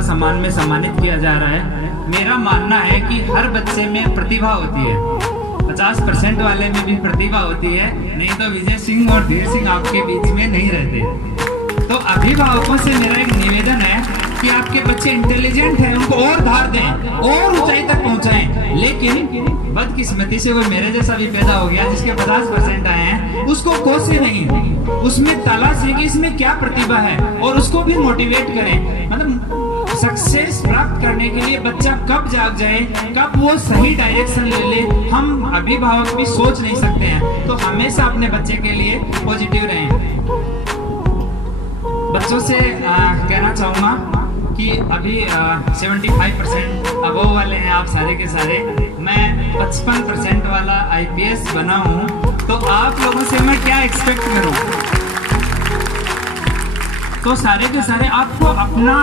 प्रतिभा सम्मान में सम्मानित किया जा रहा है। मेरा मानना है कि हर बच्चे में प्रतिभा होती है, 50% वाले में भी प्रतिभा होती है, नहीं तो विजय सिंह और धीर सिंह आपके बीच में नहीं रहते। तो अभिभावकों से मेरा एक निवेदन है कि आपके बच्चे इंटेलिजेंट हैं, उनको और धार दें और ऊंचाई तक पहुंचाएं। लेकिन बदकिस्मती से वो मेरे जैसा भी पैदा हो गया जिसके 50% आए हैं, उसको कोसे नहीं, उसमें तलाशें कि इसमें क्या प्रतिभा है और उसको भी मोटिवेट करें। मतलब सक्सेस प्राप्त करने के लिए बच्चा कब जाग जाए, कब वो सही डायरेक्शन ले ले, हम अभिभावक भी सोच नहीं सकते हैं। तो हमेशा अपने बच्चे के लिए पॉजिटिव रहें। बच्चों से कहना चाहूँगा कि अभी 75% अबव वाले हैं आप सारे के सारे, मैं 55% वाला IPS बना हूँ। तो आप लोगों से मैं क्या एक्सपेक्ट करूँ? तो सारे के सारे आपको अपना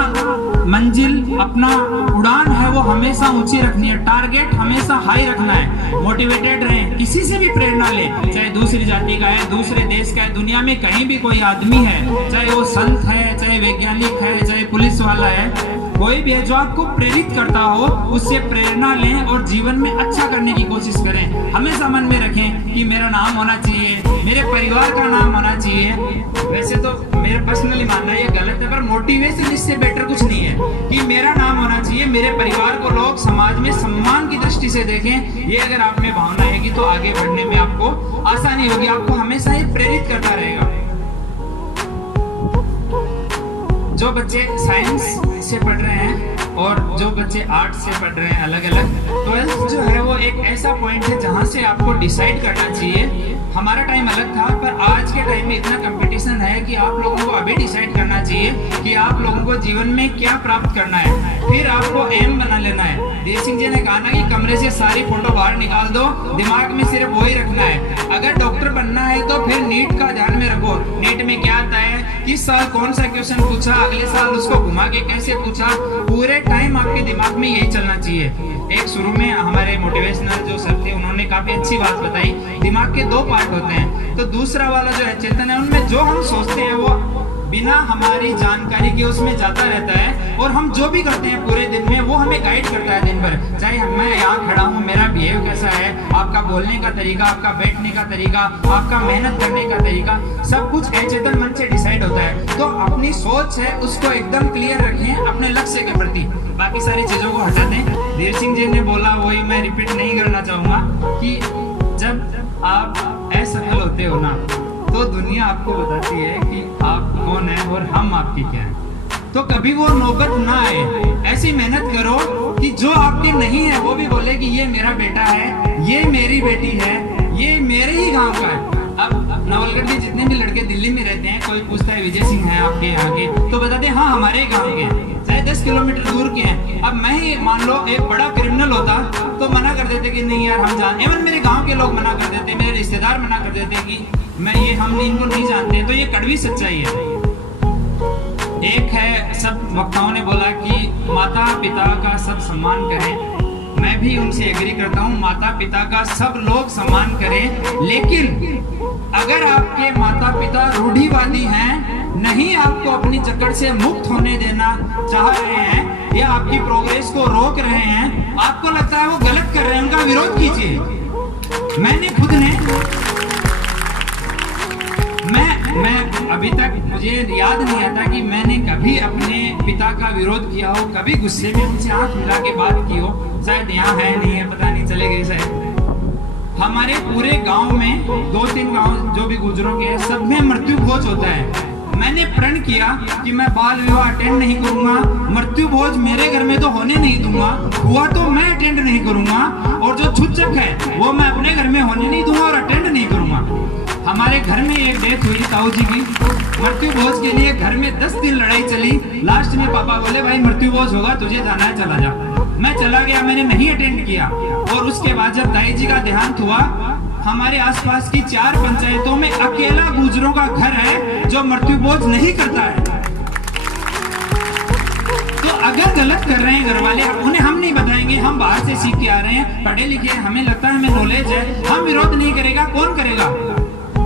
मंजिल, अपना उड़ान है वो हमेशा ऊंची रखनी है, टारगेट हमेशा हाई रखना है, मोटिवेटेड रहें, किसी से भी प्रेरणा लें, चाहे दूसरी जाति का है, दूसरे देश का है, दुनिया में कहीं भी कोई आदमी है, चाहे वो संत है, चाहे वैज्ञानिक है, चाहे पुलिस वाला है, कोई भी है जो आपको प्रेरित करता हो, उससे प्रेरणा लें और जीवन में अच्छा करने की कोशिश करें। हमेशा मन में रखें कि मेरा नाम होना चाहिए, मेरे परिवार का नाम होना चाहिए। वैसे तो मेरा पर्सनली मानना है ये गलत है, पर मोटिवेशन इससे बेटर कुछ नहीं है कि मेरा नाम होना चाहिए, मेरे परिवार को लोग समाज में सम्मान की दृष्टि से देखें। ये अगर आप में भावना है तो आगे बढ़ने में आपको आसानी होगी, आपको हमेशा ये प्रेरित करता रहेगा। जो बच्चे साइंस से पढ़ रहे हैं और जो बच्चे आर्ट से पढ़ रहे हैं, अलग अलग, 12th जो है वो एक ऐसा पॉइंट है जहां से आपको डिसाइड करना चाहिए। हमारा टाइम अलग था, पर आज के टाइम में इतना कंपटीशन है कि आप लोगों को अभी डिसाइड करना चाहिए कि आप लोगों को जीवन में क्या प्राप्त करना है, फिर आपको एम बना लेना है। धीर सिंह जी ने कहा ना कि कमरे से सारी फोटो बाहर निकाल दो, दिमाग में सिर्फ वही रखना है। अगर डॉक्टर बनना है तो फिर नीट का ध्यान में रखो, नीट में क्या आता है, किस साल कौन सा क्वेश्चन पूछा, अगले साल उसको घुमा के कैसे पूछा, पूरे टाइम आपके दिमाग में यही चलना चाहिए। एक शुरू में हमारे मोटिवेशनल जो सर थे उन्होंने काफी अच्छी बात बताई, दिमाग के 2 पार्ट होते हैं। तो दूसरा वाला जो है चेतन है, उनमें जो हम सोचते हैं वो बिना हमारी जानकारी के उसमें जाता रहता है, और हम जो भी करते हैं पूरे दिन में वो हमें गाइड करता है दिन भर। चाहे मैं यहाँ खड़ा हूँ, मेरा बिहेव कैसा है, आपका बोलने का तरीका, आपका बैठने का तरीका, आपका मेहनत करने का तरीका, सब कुछ अचेतन मन से डिसाइड होता है। तो अपनी सोच है उसको एकदम क्लियर रखें अपने लक्ष्य के प्रति, बाकी सारी चीजों को हटा दें। धीर सिंह जी ने बोला वही मैं रिपीट नहीं करना चाहूंगा कि जब आप असफल होते हो ना, तो दुनिया आपको बताती है कि आप कौन है और हम आपकी क्या है। तो कभी वो नौबत ना आए, ऐसी मेहनत करो कि जो आपके नहीं है वो भी बोले कि ये मेरा बेटा है, ये मेरी बेटी है, ये मेरे ही गांव का है। अब नवलगढ़ के जितने भी लड़के दिल्ली में रहते हैं, कोई पूछता है विजय सिंह है आपके यहाँ के, तो बताते हैं हाँ हमारे गाँव के हैं, चाहे 10 किलोमीटर दूर के हैं। अब मैं ही मान लो एक बड़ा क्रिमिनल होता तो मना कर देते कि नहीं यार हम जान, एवं मेरे गाँव के लोग मना कर देते, मेरे रिश्तेदार मना कर देते कि मैं ये हम इनको नहीं जानते। तो ये कड़वी सच्चाई है। एक है, सब वक्ताओं ने बोला कि माता पिता का सब सम्मान करें, मैं भी उनसे एग्री करता हूँ, माता पिता का सब लोग सम्मान करें। लेकिन अगर आपके माता पिता रूढ़िवादी हैं, नहीं आपको अपनी जकड़ से मुक्त होने देना चाह रहे हैं या आपकी प्रोग्रेस को रोक रहे हैं, आपको लगता है वो गलत कर रहे हैं, उनका विरोध कीजिए। मैंने खुद ने मैं अभी तक मुझे याद नहीं आता कि मैंने कभी अपने पिता का विरोध किया हो, कभी गुस्से में उनसे आंख मिला के बात की हो। शायद यहाँ है नहीं है, पता नहीं, चले गए शायद। हमारे पूरे गांव में 2-3 गांव जो भी गुजरों के हैं, सब में मृत्यु भोज होता है। मैंने प्रण किया कि मैं बाल विवाह अटेंड नहीं करूंगा, मृत्यु भोज मेरे घर में तो होने नहीं दूंगा, हुआ तो मैं अटेंड नहीं करूंगा, और जो छुच्चक है वो मैं अपने घर में होने नहीं दूंगा और अटेंड नहीं करूंगा। हमारे घर में एक डेथ हुई ताऊ जी की, मृत्यु भोज के लिए घर में 10 दिन लड़ाई चली। लास्ट में पापा बोले भाई मृत्यु भोज होगा, तुझे जाना है चला जा। मैं चला गया, मैंने नहीं अटेंड किया। और उसके बाद जब ताई जी का देहांत हुआ, हमारे आसपास की 4 पंचायतों में अकेला गुजरों का घर है जो मृत्यु भोज नहीं करता है। तो अगर गलत कर रहे हैं घर वाले, उन्हें हम नहीं बताएंगे, हम बाहर से सीख के आ रहे हैं, पढ़े लिखे, हमें लगता है हमें नॉलेज है, हम विरोध नहीं करेगा, कौन करेगा?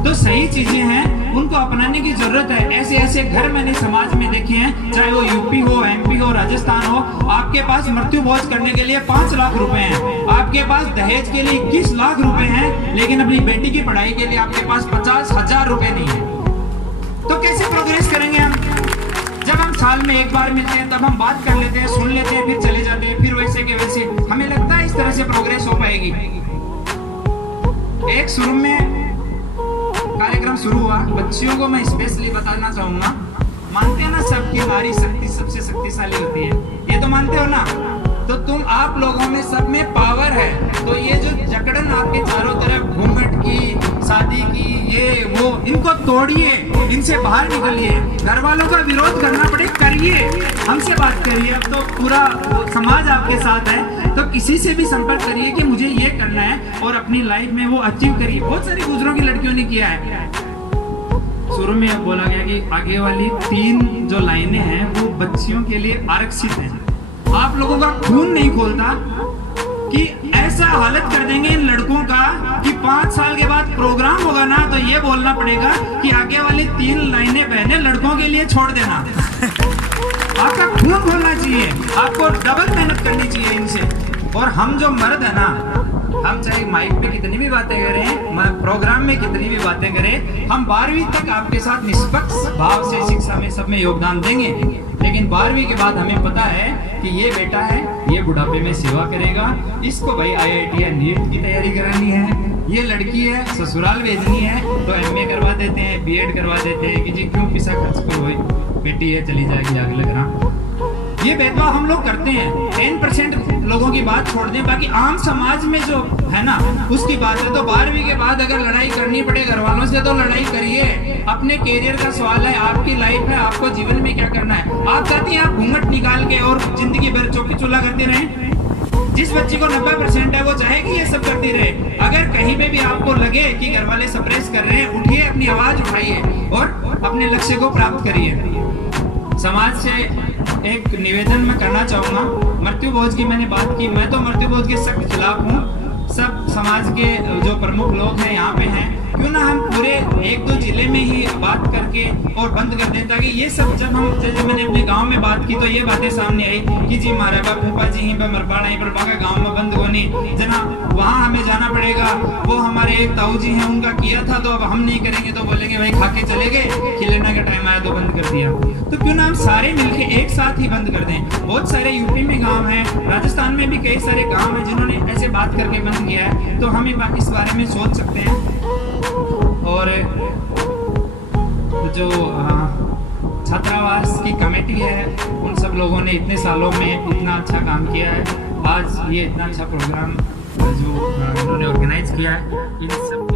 तो सही चीजें हैं, उनको अपनाने की जरूरत है। ऐसे ऐसे घर मैंने समाज में देखे हैं, चाहे वो यूपी हो, एमपी हो, राजस्थान हो, आपके पास मृत्यु भोज करने के लिए 5 लाख रुपए हैं, आपके पास दहेज के लिए 21 लाख रुपए हैं, लेकिन अपनी बेटी की पढ़ाई के लिए आपके पास 50,000 रुपए नहीं है। तो कैसे प्रोग्रेस करेंगे हम? जब हम साल में एक बार मिलते हैं तब हम बात कर लेते हैं, सुन लेते हैं, फिर चले जाते हैं, फिर वैसे के वैसे। हमें लगता है इस तरह से प्रोग्रेस हो पाएगी। एक शुरू में कार्यक्रम शुरू हुआ, बच्चियों को मैं स्पेशली बताना चाहूंगा, मानते हैं ना सबकी नारी शक्ति सबसे शक्तिशाली होती है, ये तो मानते हो ना? तो तुम आप लोगों में सब में पावर है, तो ये जो जकड़न आपके चारों तरफ घूंघट की, शादी की, ये वो, इनको तोड़िए, इनसे बाहर निकलिए। घर वालों का विरोध करना पड़े करिए, हमसे बात करिए। अब तो पूरा समाज आपके साथ है, तो किसी से भी संपर्क करिए कि मुझे ये करना है और अपनी लाइफ में वो अचीव करिए। बहुत सारी गुजरों की लड़कियों ने किया है। शुरू में बोला गया कि आगे वाली 3 जो लाइनें हैं वो बच्चियों के लिए आरक्षित हैं। आप लोगों का खून नहीं खोलता कि ऐसा हालत कर देंगे इन लड़कों का कि 5 साल के बाद प्रोग्राम होगा ना, तो ये बोलना पड़ेगा कि आगे वाली 3 लाइनें बहने लड़कों के लिए छोड़ देना। आपका खून खोलना चाहिए, आपको डबल मेहनत करनी चाहिए इनसे। और हम जो मर्द है ना, हम चाहे माइक पे कितनी भी बातें करें, प्रोग्राम में कितनी भी बातें करें, हम 12वीं तक आपके साथ निष्पक्ष भाव से शिक्षा में सब में योगदान देंगे। लेकिन 12वीं के बाद हमें पता है कि ये बेटा है, ये बुढ़ापे में सेवा करेगा, इसको भाई IIT या नीट की तैयारी करानी है, ये लड़की है ससुराल भेजनी है, तो MA करवा देते हैं, BEd करवा देते हैं कि जी क्यों पैसा खर्च करो, बेटी है चली जाएगी आगे लगना। ये भेदभाव हम लोग करते हैं। 10% लोगों की बात छोड़ दें, बाकी आम समाज में जो है ना उसकी बात है। तो 12वीं के बाद अगर लड़ाई करनी पड़े घर वालों से तो लड़ाई करिए। अपने कैरियर का सवाल है, आपकी लाइफ है, आपको जीवन में क्या करना है। आप चाहती हैं आप घूंघट निकाल के और जिंदगी भर चौकी चूल्हा करते रहें? जिस बच्ची को 90% है वो चाहेगी ये सब करती रहे। अगर कहीं पे भी आपको लगे कि घर वाले सप्रेस कर रहे हैं, उठिए, अपनी आवाज उठाइए और अपने लक्ष्य को प्राप्त करिए। समाज से एक निवेदन मैं करना चाहूंगा। मृत्यु भोज की मैंने बात की, मैं तो मृत्यु भोज के सख्त खिलाफ हूँ। सब समाज के जो प्रमुख लोग हैं यहाँ पे हैं, क्यों ना हम पूरे 1-2 जिले में ही बात करके और बंद कर दें, ताकि ये सब जब हम, जैसे मैंने अपने गांव में बात की तो ये बातें सामने आई कि जी मारा बा फूफा जी ही मरपाड़ा ही पर बाका गाँव में बंद होनी जना, वहाँ हमें जाना पड़ेगा। वो हमारे एक ताऊ जी हैं, उनका किया था, तो अब हम नहीं करेंगे तो बोलेंगे भाई खा के चले गए, खिलाने का टाइम आया तो बंद कर दिया। तो क्यों ना हम सारे मिलके एक साथ ही बंद कर दें। बहुत सारे यूपी में गाँव हैं, राजस्थान में भी कई सारे गाँव हैं जिन्होंने ऐसे बात करके बंद किया है, तो हम इस बारे में सोच सकते हैं। और जो छात्रावास की कमेटी है, उन सब लोगों ने इतने सालों में इतना अच्छा काम किया है। आज ये इतना अच्छा प्रोग्राम जो उन्होंने ऑर्गेनाइज किया है, इन सब